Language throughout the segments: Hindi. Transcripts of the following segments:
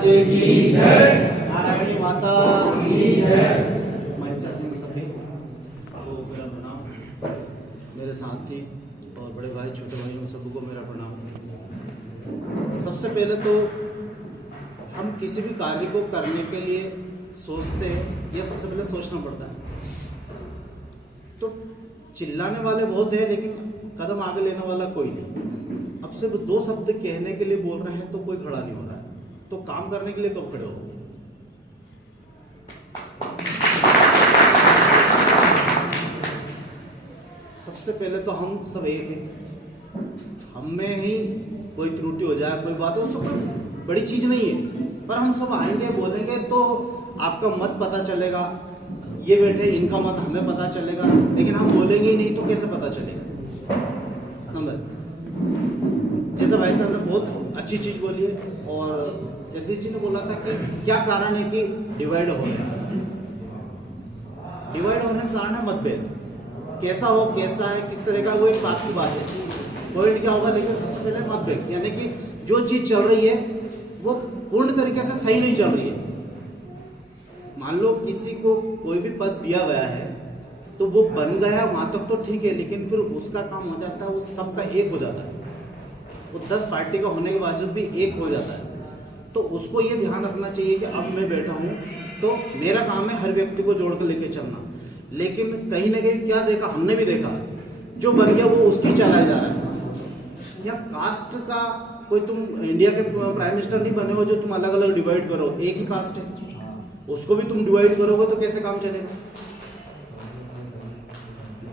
माते की जय, नारायणी माता की जय। मंचा सिंह सभी को मेरा प्रणाम, मेरे साथी और बड़े भाई छोटे भाइयों सबको मेरा प्रणाम। सबसे पहले तो हम किसी भी कार्य को करने के लिए सोचते हैं, यह सबसे पहले सोचना पड़ता है। तो चिल्लाने वाले बहुत हैं लेकिन कदम आगे लेने वाला कोई नहीं। अब सिर्फ दो शब्द कहने के लिए बोल रहे हैं तो कोई खड़ा नहीं हो रहा है, तो काम करने के लिए कब खड़े हो? सबसे पहले तो हम सब एक हैं, हम में ही कोई त्रुटि हो जाए, कोई बात हो, उससे कोई बड़ी चीज नहीं है। पर हम सब आएंगे बोलेंगे तो आपका मत पता चलेगा, ये बैठे इनका मत हमें पता चलेगा, लेकिन हम बोलेंगे ही नहीं तो कैसे पता चलेगा? नंबर जैसे भाई साहब ने बहुत अच्छी चीज बोली है और जगदीश जी ने बोला था कि क्या कारण है कि डिवाइड हो रहा है। डिवाइड होने का कारण है मतभेद, कैसा हो कैसा है किस तरह का, वो एक बात की बात है, पॉइंट क्या होगा, लेकिन सबसे पहले मतभेद, यानी कि जो चीज चल रही है वो पूर्ण तरीके से सही नहीं चल रही है। मान लो किसी को कोई भी पद दिया गया है तो वो बन गया वहां तक तो ठीक है, लेकिन फिर उसका काम हो जाता है, वो सबका एक हो जाता है, वो 10 पार्टी का होने के बावजूद भी एक हो जाता है। तो उसको ये ध्यान रखना चाहिए कि अब मैं बैठा हूँ तो मेरा काम है हर व्यक्ति को जोड़ कर लेके चलना। लेकिन कहीं ना कहीं क्या देखा, हमने भी देखा, जो बन गया वो उसकी चलाया जा रहा है। या कास्ट का कोई, तुम इंडिया के प्राइम मिनिस्टर नहीं बने हो जो तुम अलग अलग डिवाइड करो, एक ही कास्ट है, उसको भी तुम डिवाइड करोगे तो कैसे काम चलेगा?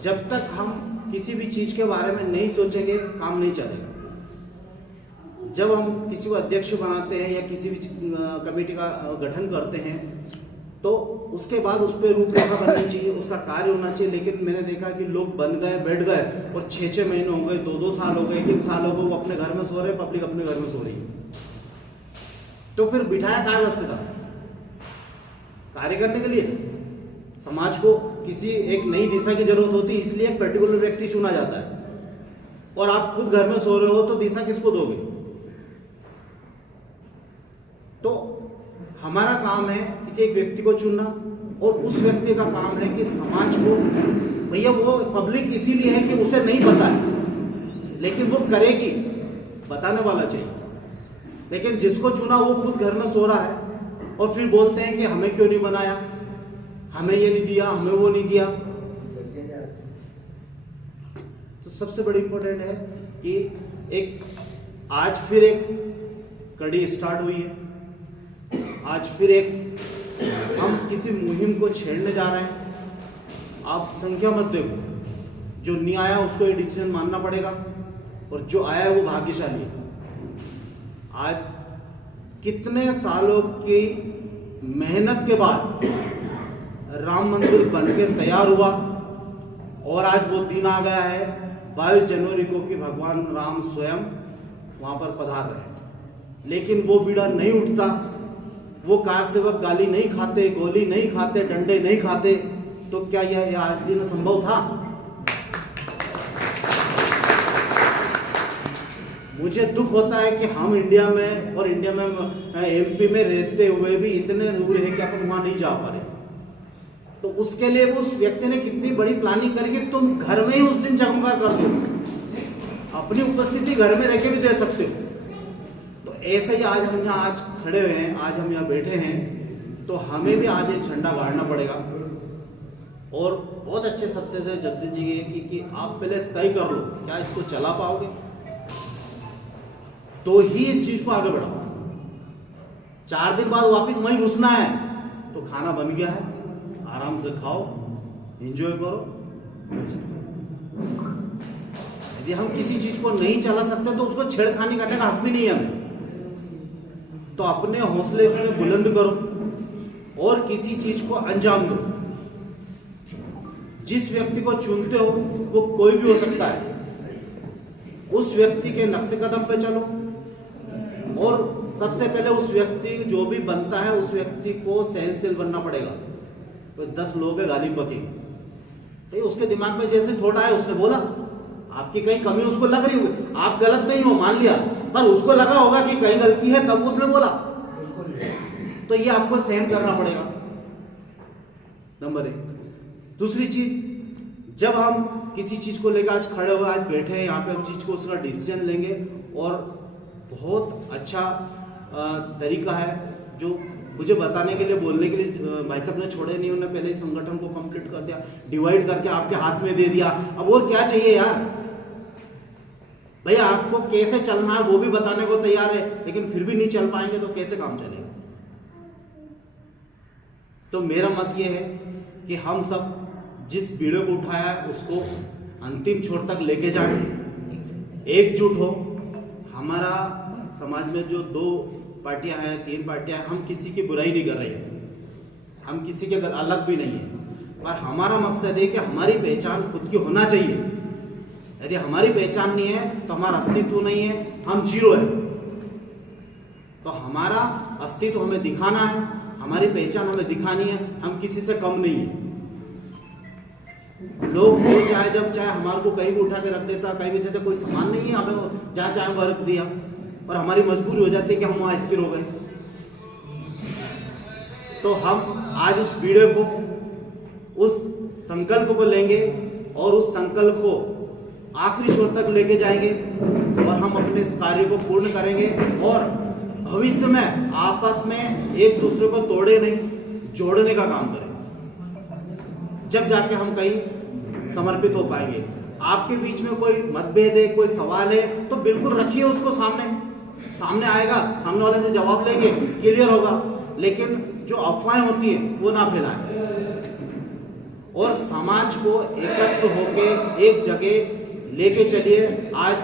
जब तक हम किसी भी चीज के बारे में नहीं सोचेंगे काम नहीं चलेगा। जब हम किसी को अध्यक्ष बनाते हैं या किसी भी कमेटी का गठन करते हैं तो उसके बाद उस पर रूपरेखा बननी चाहिए, उसका कार्य होना चाहिए। लेकिन मैंने देखा कि लोग बन गए, बैठ गए और 6-6 महीने हो गए, 2-2 साल हो गए, 1-1 साल हो गए, वो अपने घर में सो रहे, पब्लिक अपने घर में सो रही है। तो फिर बिठाया काय वास्ते था? कार्य करने के लिए। समाज को किसी एक नई दिशा की जरूरत होती है, इसलिए एक पर्टिकुलर व्यक्ति चुना जाता है। और आप खुद घर में सो रहे हो तो दिशा किसको दोगे? तो हमारा काम है किसी एक व्यक्ति को चुनना, और उस व्यक्ति का काम है कि समाज को, भैया वो पब्लिक इसीलिए है कि उसे नहीं पता है लेकिन वो करेगी, बताने वाला चाहिए। लेकिन जिसको चुना वो खुद घर में सो रहा है और फिर बोलते हैं कि हमें क्यों नहीं बनाया, हमें ये नहीं दिया, हमें वो नहीं दिया। तो सबसे बड़ी इंपॉर्टेंट है कि एक आज फिर एक कड़ी स्टार्ट हुई है, आज फिर एक हम किसी मुहिम को छेड़ने जा रहे हैं। आप संख्या मत देखो, जो नहीं आया उसको ये डिसीजन मानना पड़ेगा और जो आया है वो भाग्यशाली है। आज कितने सालों की मेहनत के बाद राम मंदिर बनके तैयार हुआ और आज वो दिन आ गया है 22 जनवरी को कि भगवान राम स्वयं वहां पर पधार रहे हैं। लेकिन वो बीड़ा नहीं उठता, वो कार सेवक गाली नहीं खाते, गोली नहीं खाते, डंडे नहीं खाते। तो क्या यह आज दिन संभव था? मुझे दुख होता है कि हम इंडिया में और इंडिया में एमपी में रहते हुए भी इतने दूर है कि अपन वहां नहीं जा पा रहे। तो उसके लिए उस व्यक्ति ने कितनी बड़ी प्लानिंग करके तुम घर में ही उस दिन जगमगा कर दो, अपनी उपस्थिति घर में रह के भी दे सकते हो। तो ऐसे ही आज हम यहाँ आज खड़े हुए हैं, आज हम यहाँ बैठे हैं, तो हमें भी आज एक झंडा गाड़ना पड़ेगा। और बहुत अच्छे शब्द थे जगदीश जी के कि आप पहले तय कर लो क्या इसको चला पाओगे, तो ही इस चीज को आगे बढ़ाओ। 4 दिन बाद वापस वहीं घुसना है तो खाना बन गया है, आराम से खाओ, एंजॉय करो। यदि हम किसी चीज को नहीं चला सकते तो उसको छेड़खानी करने का हक भी नहीं है हमें। तो अपने हौसले इतने बुलंद करो और किसी चीज को अंजाम दो। जिस व्यक्ति को चुनते हो वो कोई भी हो सकता है, उस व्यक्ति के नक्शे कदम पे चलो। और सबसे पहले उस व्यक्ति जो भी बनता है उस व्यक्ति को सहनशील बनना पड़ेगा। तो 10 लोग हैं गाली बकेंगे, उसके दिमाग में जैसे थोड़ा है, उसने बोला, आपकी कहीं कमी उसको लग रही होगी, आप गलत नहीं हो मान लिया, पर उसको लगा होगा कि कहीं गलती है तब उसने बोला। तो ये आपको सहन करना पड़ेगा, नंबर 1। दूसरी चीज, जब हम किसी चीज को लेकर आज खड़े हुए, आज बैठे हैं यहाँ पे, हम चीज को उसका डिसीजन लेंगे और बहुत अच्छा तरीका है जो मुझे बताने के लिए, बोलने के लिए भाई साहब ने छोड़े नहीं, उन्होंने पहले ही संगठन को कंप्लीट कर दिया, डिवाइड करके आपके हाथ में दे दिया। अब और क्या चाहिए यार भैया, आपको कैसे चलना है वो भी बताने को तैयार है, लेकिन फिर भी नहीं चल पाएंगे तो कैसे काम चलेगा। तो मेरा मत ये है कि हम सब जिस वीडियो को उठाया है उसको अंतिम छोर तक लेके जाएं, एकजुट हो। हमारा समाज में जो 2 पार्टियां हैं, 3 पार्टियां हैं, हम किसी की बुराई नहीं कर रहे हैं, हम किसी के अलग भी नहीं है, पर हमारा मकसद है कि हमारी पहचान खुद की होना चाहिए। यदि हमारी पहचान नहीं है तो हमारा अस्तित्व नहीं है, हम जीरो है। तो हमारा अस्तित्व हमें दिखाना है, हमारी पहचान हमें दिखानी है, हम किसी से कम नहीं है। लोग वो चाहे जब चाहे हमारे को कहीं भी उठा के रख देता, कहीं भी, जैसे कोई सामान नहीं है, हमें जहाँ चाहे वहाँ रख दिया, और हमारी मजबूरी हो जाती है कि हम वहाँ स्थिर हो गए। तो हम आज उस वीडियो को, उस संकल्प को लेंगे और उस संकल्प को आखिरी छोर तक लेके जाएंगे और हम अपने इस कार्य को पूर्ण करेंगे और भविष्य में आपस में एक दूसरे को तोड़े नहीं, जोड़ने का काम करें, जब जाके हम कहीं समर्पित हो पाएंगे। आपके बीच में कोई मतभेद है, कोई सवाल है, तो बिल्कुल रखिए उसको सामने आएगा, सामने वाले से जवाब लेंगे, क्लियर होगा। लेकिन जो अफवाहें होती है वो ना फैलाएं और समाज को एकत्र होके एक जगह लेके चलिए। आज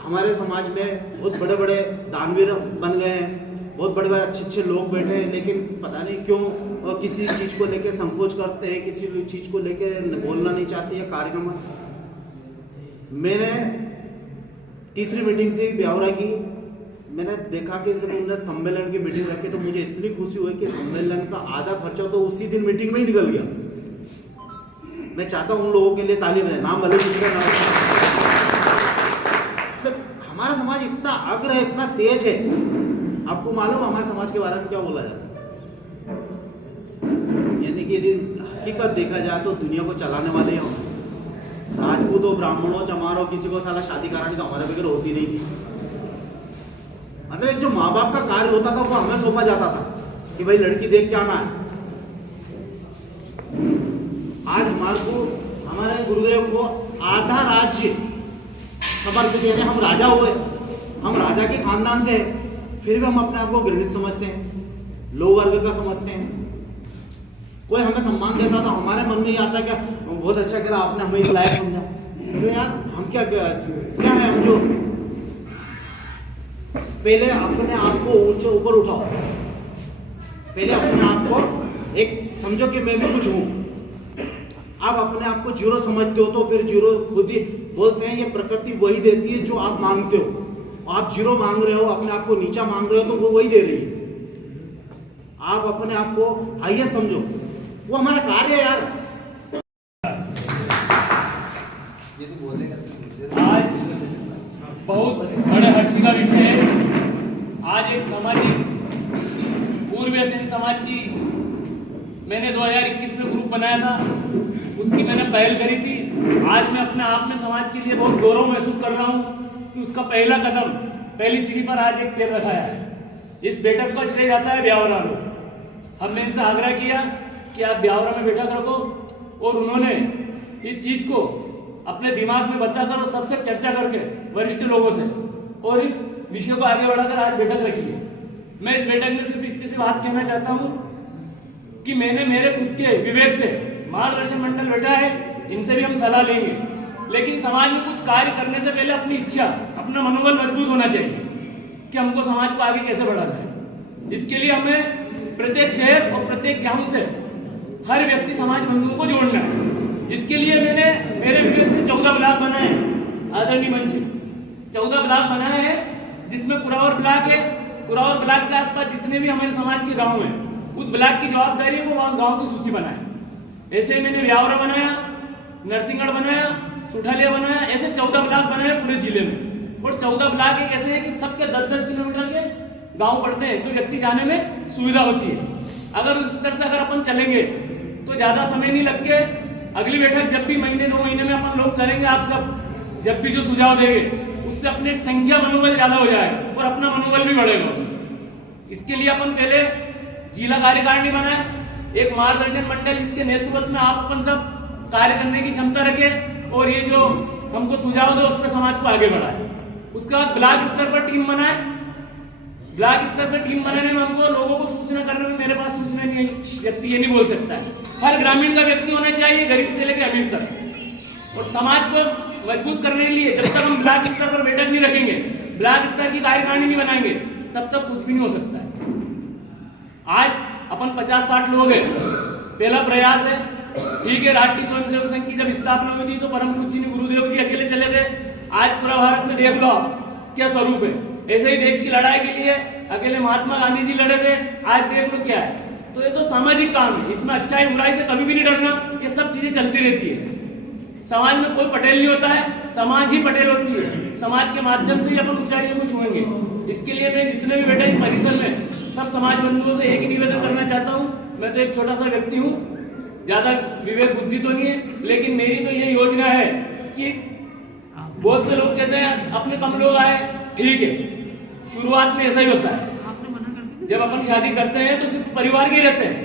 हमारे समाज में बहुत बड़े बड़े दानवीर बन गए हैं, बहुत बड़े बड़े अच्छे लोग बैठे हैं, लेकिन पता नहीं क्यों किसी चीज़ को लेके संकोच करते हैं, किसी भी चीज़ को लेके बोलना नहीं चाहते हैं। कार्यक्रम मैंने तीसरी मीटिंग थी ब्यावरा की, मैंने देखा कि जब उन्होंने सम्मेलन की मीटिंग रखी तो मुझे इतनी खुशी हुई कि सम्मेलन का आधा खर्चा तो उसी दिन मीटिंग में ही निकल गया। मैं चाहता हूँ उन लोगों के लिए ताली बजाएं, नाम भले किसी का नाम। मतलब हमारा समाज इतना अग्र है, इतना तेज है। आपको मालूम हमारे समाज के बारे में क्या बोला जाता है? यानी कि यदि हकीकत देखा जाए तो दुनिया को चलाने वाले हम राजपूत हो, ब्राह्मणों, चमारों, किसी को साला शादी कराने का हमारे बगैर होती नहीं थी। मतलब एक जो माँ बाप का कार्य होता था वो हमें सौंपा जाता था कि भाई लड़की देख के आना है। आज हमारे गुरुदेव को आधा राज्य समर्पित, यानी हम राजा हुए, हम राजा के खानदान से हैं, फिर भी हम अपने आप को घृणित समझते हैं, लो वर्ग का समझते हैं। कोई हमें सम्मान देता तो हमारे मन में ही आता है क्या बहुत अच्छा करा आपने, हमें इस लायक समझा। तो यार हम क्या है, हम जो पहले अपने आप को ऊंचे ऊपर उठाओ, पहले अपने आप को एक समझो कि मैं भी कुछ हूं। आप अपने आप को जीरो समझते हो तो फिर जीरो खुद ही बोलते हैं, ये प्रकृति वही देती है जो आप मांगते हो। आप जीरो मांग रहे हो, अपने आप को नीचा मांग रहे हो, तो वो वही दे रही है। आप अपने आप को हाईएस्ट समझो, वो हमारा कार्य है यार। आज बहुत बड़े हर्ष का विषय है। आज एक सामाजिक पूर्व सेन समाज की मैंने 2021 में ग्रुप बनाया था, उसकी मैंने पहल करी थी। आज मैं अपने आप में समाज के लिए बहुत गौरव महसूस कर रहा हूँ कि उसका पहला कदम, पहली सीढ़ी पर आज एक पैर रखा है। इस बैठक का श्रेय जाता है ब्यावरा को। हमने इनसे आग्रह किया कि आप ब्यावरा में बैठक रखो, और उन्होंने इस चीज को अपने दिमाग में बताकर और सबसे चर्चा करके वरिष्ठ लोगों से और इस विषय को आगे बढ़ाकर आज बैठक रखी है। मैं इस बैठक में सिर्फ इतनी सी बात कहना चाहता हूँ कि मैंने मेरे खुद के विवेक से मार्गदर्शन मंडल बैठा है, इनसे भी हम सलाह लेंगे, लेकिन समाज में कुछ कार्य करने से पहले अपनी इच्छा, अपना मनोबल मजबूत होना चाहिए कि हमको समाज को आगे कैसे बढ़ाना है। इसके लिए हमें प्रत्येक शहर और प्रत्येक गांव से हर व्यक्ति समाज बंधुओं को जोड़ना है। इसके लिए मैंने मेरे विवेक से 14 ब्लॉक बनाए, आदरणीय मंच 14 ब्लॉक बनाए हैं, जिसमें कुरावर ब्लॉक है। कुरावर ब्लॉक के आसपास जितने भी हमारे समाज के गांव हैं, उस ब्लॉक की जवाबदारी है वो वहाँ गांव की सूची बनाए। ऐसे मैंने ब्यावरा बनाया, नरसिंहगढ़ बनाया, सुठालिया बनाया, ऐसे 14 ब्लॉक बनाए पूरे जिले में। और 14 ब्लॉक एक ऐसे है कि सबके 10-10 किलोमीटर के गांव पड़ते हैं तो व्यक्ति जाने में सुविधा होती है। अगर उस स्तर से अगर अपन चलेंगे तो ज्यादा समय नहीं लग के अगली बैठक जब भी महीने 2 महीने में अपन लोग करेंगे, आप सब जब भी जो सुझाव देंगे उससे अपने संख्या मनोबल ज्यादा हो जाएगा और अपना मनोबल भी बढ़ेगा उसमें। इसके लिए अपन पहले जिला कार्यकारिणी बनाए, एक मार्गदर्शन मंडल जिसके नेतृत्व में आप अपन सब कार्य करने की क्षमता रखें और ये जो हमको सुझाव दो उसमें समाज को आगे बढ़ाए। उसके बाद ब्लॉक स्तर पर टीम बनाए। ब्लॉक स्तर पर टीम बनाने में हमको लोगों को सूचना करने में, मेरे पास सूचना नहीं है, व्यक्ति ये नहीं बोल सकता है। हर ग्रामीण का व्यक्ति होना चाहिए, गरीब से लेकर अमीर तक। और समाज को मजबूत करने के लिए जब तक हम ब्लॉक स्तर पर बैठक नहीं रखेंगे, ब्लॉक स्तर की कार्यकारिणी नहीं बनाएंगे, तब तक कुछ भी नहीं हो सकता है। आज अपन 50-60 लोग हैं, पहला प्रयास है, ठीक है। राष्ट्रीय स्वयंसेवक संघ की जब स्थापना हुई थी तो परम पूज्य गुरुदेव जी अकेले चले गए। आज पूरा भारत में देख लो क्या स्वरूप है। ऐसे ही देश की लड़ाई के लिए अकेले महात्मा गांधी जी लड़े थे, आज देख लो क्या है। तो ये तो सामाजिक काम है, इसमें अच्छाई बुराई से कभी भी नहीं डरना, ये सब चीजें चलती रहती है। समाज में कोई पटेल नहीं होता है, समाज ही पटेल होती है। समाज के माध्यम से ही अपन ऊंचाइयों को छुएंगे। इसके लिए मैं जितने भी बेटे परिसर में सब समाज बंधुओं से एक ही निवेदन करना चाहता हूँ। मैं तो एक छोटा सा व्यक्ति हूँ, ज्यादा विवेक बुद्धि तो नहीं है, लेकिन मेरी तो ये योजना है कि बहुत से लोग कहते हैं अपने कम लोग आए, ठीक है, शुरुआत में ऐसा ही होता है। जब अपन शादी करते हैं तो सिर्फ परिवार के रहते हैं,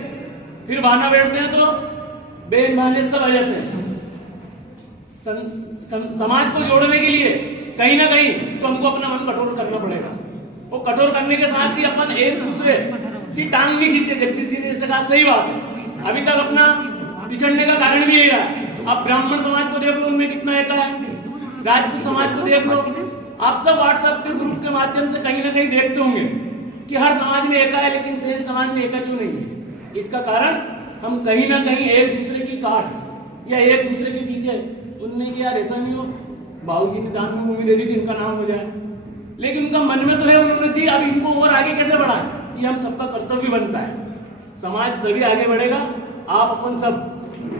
फिर बहाना बैठते हैं तो बहन भाने सब आ जाते हैं। समाज को जोड़ने के लिए कहीं ना कहीं तो हमको अपना मन कठोर करना पड़ेगा। वो कठोर करने के साथ ही अपन एक दूसरे की टांग नहीं खींचे। जगदीश जी ने जैसे कहा, सही बात है, अभी तक अपना पिछड़ने का कारण भी यही रहा। अब ब्राह्मण समाज को देख लो, उनमें कितना एका है, राजपूत समाज को देख लो। आप सब व्हाट्सएप के ग्रुप के माध्यम से कहीं ना कहीं देखते होंगे कि हर समाज में एका है, लेकिन सेन समाज में एका क्यों नहीं है? इसका कारण हम कहीं ना कहीं एक दूसरे की काट या एक दूसरे के पीछे उनने कि यार ऐसा नहीं हो, बाबूजी ने दान में भूमि दे दी थी, इनका नाम हो जाए। लेकिन उनका मन में तो है, उन्होंने दी, अब इनको और आगे कैसे बढ़ाएं? ये हम सबका कर्तव्य बनता है। समाज तभी आगे बढ़ेगा आप अपन सब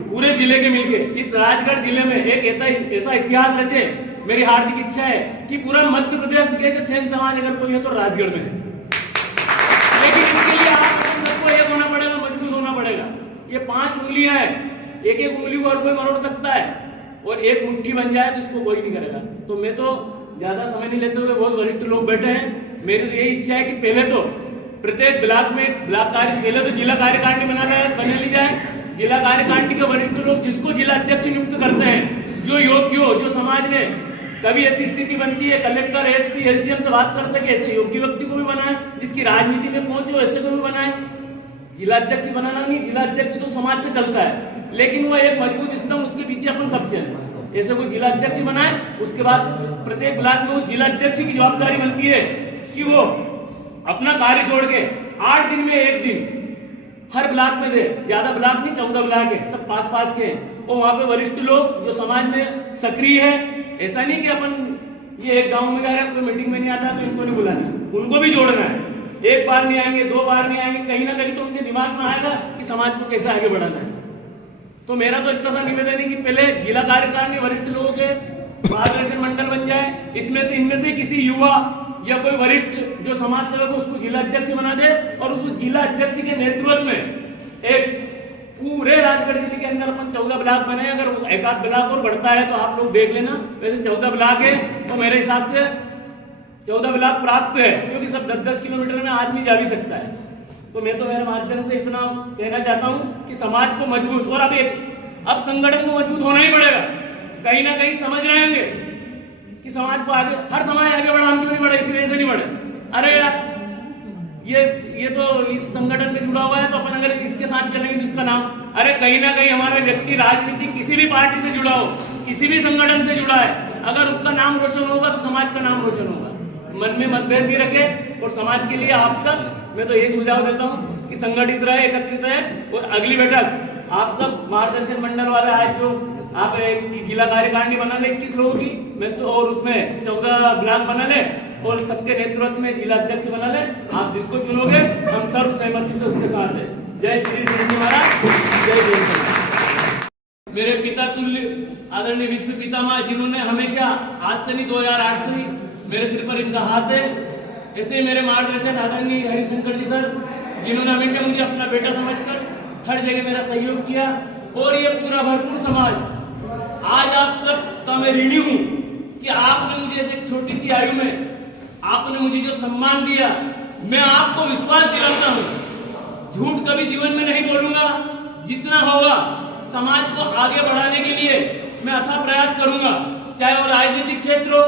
पूरे जिले के मिलके इस राजगढ़ जिले में एक ऐसा इतिहास रचे। मेरी हार्दिक इच्छा है कि पूरा मध्य प्रदेश के सेन समाज अगर कोई है तो राजगढ़ में है। लेकिन इसके लिए आप सबको एक होना पड़ेगा, मजबूत होना पड़ेगा। ये 5 उंगलियां हैं, एक एक उंगली को और कोई मरोड़ सकता है, और एक मुट्ठी बन जाए तो इसको कोई नहीं करेगा। तो मैं तो ज्यादा समय नहीं लेते हुए, बहुत वरिष्ठ लोग बैठे हैं, मेरी तो यही इच्छा है कि पहले तो प्रत्येक ब्लॉक में ब्लॉक कार्य, पहले तो जिला कार्यकारिणी बना ली जाए। जिला कार्यकारिणी के वरिष्ठ लोग जिसको जिला अध्यक्ष नियुक्त करते हैं, जो योग्य हो, जो समाज में कभी ऐसी स्थिति बनती है कलेक्टर, एसपी, एसडीएम से बात कर सके, ऐसे योग्य व्यक्ति को भी बनाए, जिसकी राजनीति में पहुंच हो, ऐसे को भी बनाए। जिला अध्यक्ष बनाना नहीं, जिला अध्यक्ष तो समाज से चलता है, लेकिन वो एक मजबूत स्तंभ, उसके पीछे अपन सब चले। ऐसे को जिला अध्यक्ष बनाए, उसके बाद प्रत्येक ब्लॉक में जिला अध्यक्ष की जवाबदारी बनती है कि वो अपना कार्य छोड़ के 8 दिन में 1 दिन हर ब्लॉक में दे। ज्यादा ब्लॉक नहीं, 14 ब्लॉक है, सब पास के, और वहां पे वरिष्ठ लोग जो समाज में सक्रिय है। ऐसा नहीं कि अपन ये एक गांव में जा रहे हैं, कोई मीटिंग में नहीं आता तो इनको नहीं बुलाना, उनको भी जोड़ना है। एक बार नहीं आएंगे, 2 बार नहीं आएंगे, कहीं ना कहीं तो उनके दिमाग में आएगा कि समाज को कैसे आगे बढ़ाना है। तो मेरा तो इतना सा निवेदन है कि पहले जिला कार्यकारिणी वरिष्ठ लोगों के मार्गदर्शन मंडल बन जाए, इनमें से किसी युवा या कोई वरिष्ठ जो समाज सेवक उसको जिला अध्यक्ष बना दे, और उस जिला अध्यक्ष के नेतृत्व में एक पूरे राजगढ़ जिले के अंदर अपन 14 ब्लॉक बने। अगर एक आध ब्लॉक और बढ़ता है तो आप लोग देख लेना, वैसे 14 ब्लॉक है तो मेरे हिसाब से 14 ब्लॉक प्राप्त है, क्योंकि सब 10-10 किलोमीटर में आदमी जा भी सकता है। तो मैं तो मेरे माध्यम से इतना कहना चाहता हूँ कि समाज को मजबूत, और अब संगठन को मजबूत होना ही पड़ेगा। कहीं ना कहीं समझ रहे होंगे कि समाज को आगे, हर समाज आगे बढ़ा, हम क्यों नहीं बढ़े, इसी वजह से नहीं बढ़े। अरे यार ये तो इस संगठन में जुड़ा हुआ है, तो अपन अगर इसके साथ चलेंगे तो इसका नाम, अरे कहीं ना कहीं हमारा व्यक्ति राजनीति किसी भी पार्टी से जुड़ा हो, किसी भी संगठन से जुड़ा है, अगर उसका नाम रोशन होगा तो समाज का नाम रोशन होगा। मन में मतभेद भी रखे, और समाज के लिए आप सब, मैं तो यही सुझाव देता हूँ कि संगठित रहे, एकत्रित रहे। और अगली बैठक आप सब मार्गदर्शन मंडल वाले, आज जो आप जिला कार्यकारिणी बना ले 21 लोगों की, मैं तो, और उसमें 14 ब्लॉक बना ले, और सबके नेतृत्व में जिला अध्यक्ष बना ले। आप जिसको चुनोगे हम सर्व सहमति से उसके साथ है। जय श्री कृष्ण महाराज, जय जय। मेरे पिता तुल्य आदरणीय विश्व पितामह, जिन्होंने हमेशा आज से नहीं 2008 से ही मेरे सिर पर इनका हाथ है, ऐसे मेरे मार्गदर्शक आदरणीय हरिशंकर जी सर, जिन्होंने हमेशा मुझे अपना बेटा समझकर हर जगह मेरा सहयोग किया, और ये पूरा भरपूर समाज, आज आप सब का मैं ऋणी हूं कि आपने मुझे ऐसे छोटी सी आयु में आपने मुझे जो सम्मान दिया। मैं आपको विश्वास दिलाता हूं, झूठ कभी जीवन में नहीं बोलूंगा। जितना होगा समाज को आगे बढ़ाने के लिए मैं अथक प्रयास करूंगा, चाहे वो राजनीतिक क्षेत्र हो,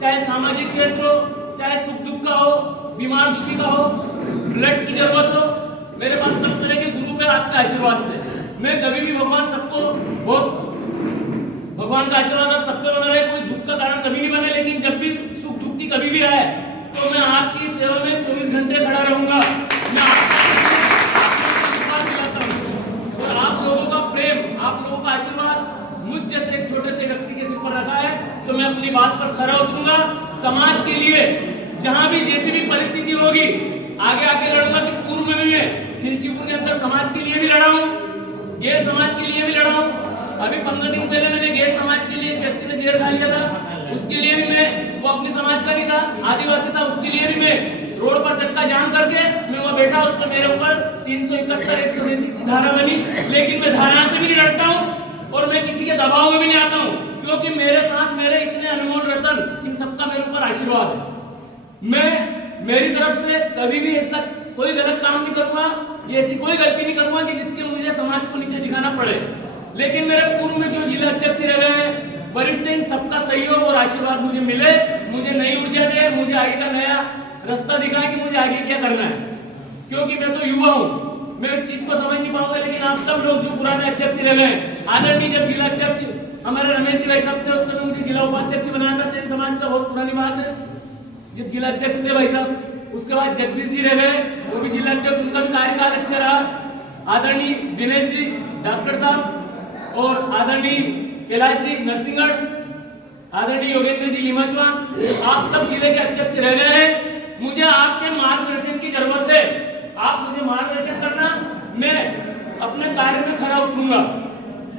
चाहे सामाजिक क्षेत्र हो, चाहे सुख दुख का हो, बीमार दुखी का हो, ब्लड की जरूरत हो। मेरे पास सब तरह के गुरु है आपका आशीर्वाद से। मैं कभी भी भगवान सबको बहुत भगवान का आशीर्वाद आप सब पे बना रहे, कोई दुख का कारण कभी नहीं बने, लेकिन जब भी सुख दुख की कभी भी आए तो मैं आपकी सेवा में 24 घंटे खड़ा रहूंगा। मैं आपका विश्वास दिलाता हूं, और आप लोगों का प्रेम, आप लोगों का आशीर्वाद मुझ जैसे एक छोटे से व्यक्ति के सिर पर रखा है, तो मैं अपनी बात पर खरा उतरूंगा। समाज के लिए जहां भी जैसी भी परिस्थिति होगी आगे आके लड़ूंगा। कि पूर्व में भी मैं खिलचीपुर के अंदर समाज के लिए भी लड़ा हूं, गैर समाज के लिए भी लड़ा हूं। अभी 15 दिन पहले मैंने गैर समाज के लिए एक व्यक्ति ने जेल खा लिया था, उसके लिए भी मैं, वो अपनी समाज का भी था, आदिवासी था, उसके लिए भी मैं रोड पर चक्का जाम करके मैं वहां बैठा, उस पर मेरे ऊपर 371 137 की धारा बनी। लेकिन मैं धारा से भी नहीं लड़ता हूं और मैं किसी के दबाव में भी नहीं आता हूं, क्योंकि मेरे साथ मेरे इतने अनमोल रतन, इन सबका मेरे ऊपर आशीर्वाद है। मैं मेरी तरफ से कभी भी ऐसा कोई गलत काम नहीं करूंगा, ये ऐसी कोई गलती नहीं करूंगा कि जिसके मुझे समाज को नीचे दिखाना पड़े। लेकिन मेरे पूर्व में जो जिला अध्यक्ष रह गए हैं, वरिष्ठ, इन सबका सहयोग और आशीर्वाद मुझे मिले, मुझे नई ऊर्जा दे, मुझे आगे का नया रास्ता दिखाए कि मुझे आगे क्या करना है। क्योंकि मैं तो युवा हूँ, मैं इस चीज को समझ नहीं पाऊंगा, लेकिन आप सब लोग जो पुराने अध्यक्ष रह गए, आदरणीय जब जिला अध्यक्ष हमारे रमेश जी भाई साहब थे, उस समय मुझे जिला उपाध्यक्ष बनाया था, सेन समाज का, बहुत पुरानी बात है, जब जिला अध्यक्ष थे भाई साहब। उसके बाद जगदीश जी रह गए, वो भी जिला अध्यक्ष, उनका भी कार्यकाल अच्छा रहा। आदरणीय दिनेश जी डॉक्टर साहब, और आदरणीय कैलाश जी नरसिंहगढ़, आदरणीय योगेंद्र जी लिमचवा, आप सब जिले के अध्यक्ष रह गए हैं। मुझे आपके मार्गदर्शन की जरूरत है, आप मुझे मार्गदर्शन करना, मैं अपने कार्य में खरा उतरूंगा,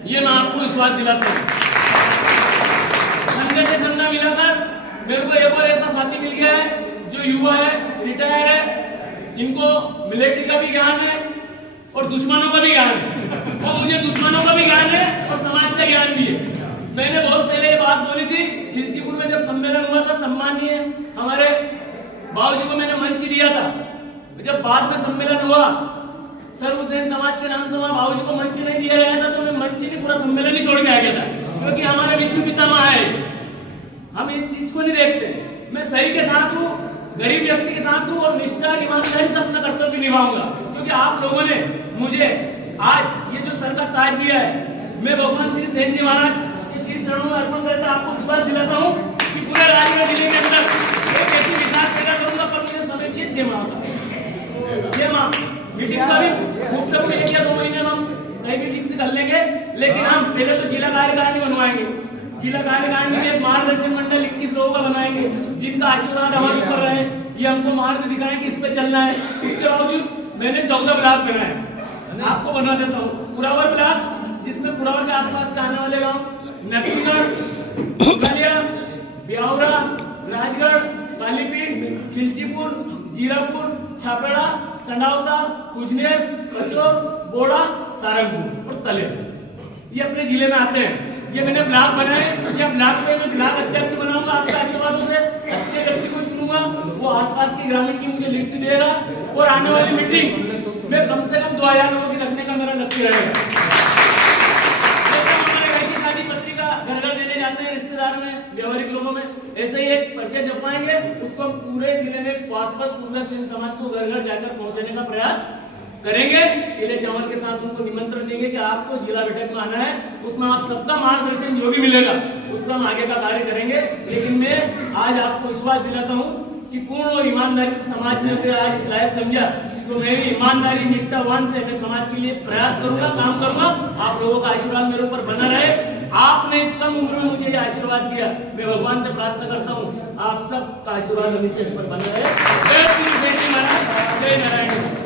ये मैं आपको विश्वास दिलाता हूँ। संघर्ष से धंधा मिलाकर मेरे को एक और ऐसा साथी मिल गया है जो युवा है, रिटायर है, इनको मिलिट्री का भी ज्ञान है और दुश्मनों का भी ज्ञान है, और मुझे दुश्मनों का भी ज्ञान है और समाज का ज्ञान भी है। मैंने बहुत पहले ये बात बोली थी, खिलचीपुर में जब सम्मेलन हुआ था, सम्मानीय हमारे बाबूजी को मैंने मंच दिया था। जब बाद में सम्मेलन हुआ, सर्वसेन समाज के नाम से वहां बाबूजी को मंच नहीं दिया गया था, तो मैं मंच नहीं, पूरा सम्मेलन ही छोड़ के आ गया था, क्योंकि हमारे विष्णु पितामह है, हम इस चीज को नहीं देखते। मैं सही के साथ हूँ, गरीब व्यक्ति के साथ हूँ, और निष्ठा ईमानदारी से अपना कर्तव्य निभाऊंगा, क्योंकि आप लोगों ने मुझे आज ये जो सर का ताज दिया है, मैं भगवान श्री सेन जी महाराज के श्री चरणों में अर्पण करता आपको विश्वास दिलाता हूँ कि पूरे राजगढ़ जिले के अंदर एक ऐसी विकास पैदा करूंगा, पर मुझे समय चाहिए 6 माह का। 6 माह मीटिंग का भी खूब सब में 1 या 2 महीने में हम कहीं भी ठीक से कर लेंगे, लेकिन हम पहले तो जिला कार्यकारिणी बनवाएंगे। जिला कार्यकारिणी में एक मार्गदर्शन मंडल 21 लोगों का बनाएंगे, जिनका आशीर्वाद हमारे ऊपर रहे, ये हमको मार्ग दिखाए कि इस पे चलना है। इसके बावजूद मैंने 14 ब्लॉक बनाए, आपको बना देता हूँ। पुरावर ब्लॉक, जिसमें पुरावर के आसपास के आने वाले गांव नरसिंहगढ़, ब्यावरा, राजगढ़, कालीपीठ, खिलचीपुर, जीरापुर, छापेड़ा, संडावता, कुजनेर, कचोर, बोड़ा, सारंगपुर और तलेर, ये अपने जिले में आते हैं। ये मैंने ब्लॉक बनाए, या ब्लॉक में मैं ब्लॉक अध्यक्ष बनाऊंगा, आपके आशीर्वादों से अच्छे व्यक्ति को चुनूंगा, वो आसपास के ग्रामीण की मुझे लिस्ट देगा, और आने वाली मीटिंग में कम से कम 2000 लोगों की रखने का मेरा लक्ष्य रहेगा। हमारे ऐसी शादी पत्रिका घर घर देने जाते हैं रिश्तेदार में, व्यवहारिक लोगों में, ऐसे ही एक पर्चे छपवाएंगे, उसको हम पूरे जिले में पासपोर्ट पूरे सेन समाज को घर घर जाकर पहुंचाने का प्रयास करेंगे। केले चावल के साथ उनको निमंत्रण देंगे कि आपको जिला बैठक में आना है, उसमें आप सबका मार्गदर्शन जो भी मिलेगा उसका हम आगे का कार्य करेंगे। लेकिन मैं आज आपको विश्वास दिलाता हूँ कि पूर्ण और ईमानदारी से समाज ने अगर आज इस लायक समझा, तो मेरी ईमानदारी निष्ठावान से मैं समाज के लिए प्रयास करूंगा, काम करूंगा। आप लोगों का आशीर्वाद मेरे ऊपर बना रहे। आपने इस कम उम्र में मुझे ये आशीर्वाद दिया, मैं भगवान से प्रार्थना करता हूँ आप सब का आशीर्वाद हमेशा इस पर बना रहे। जय श्री महाराज, जय नारायण।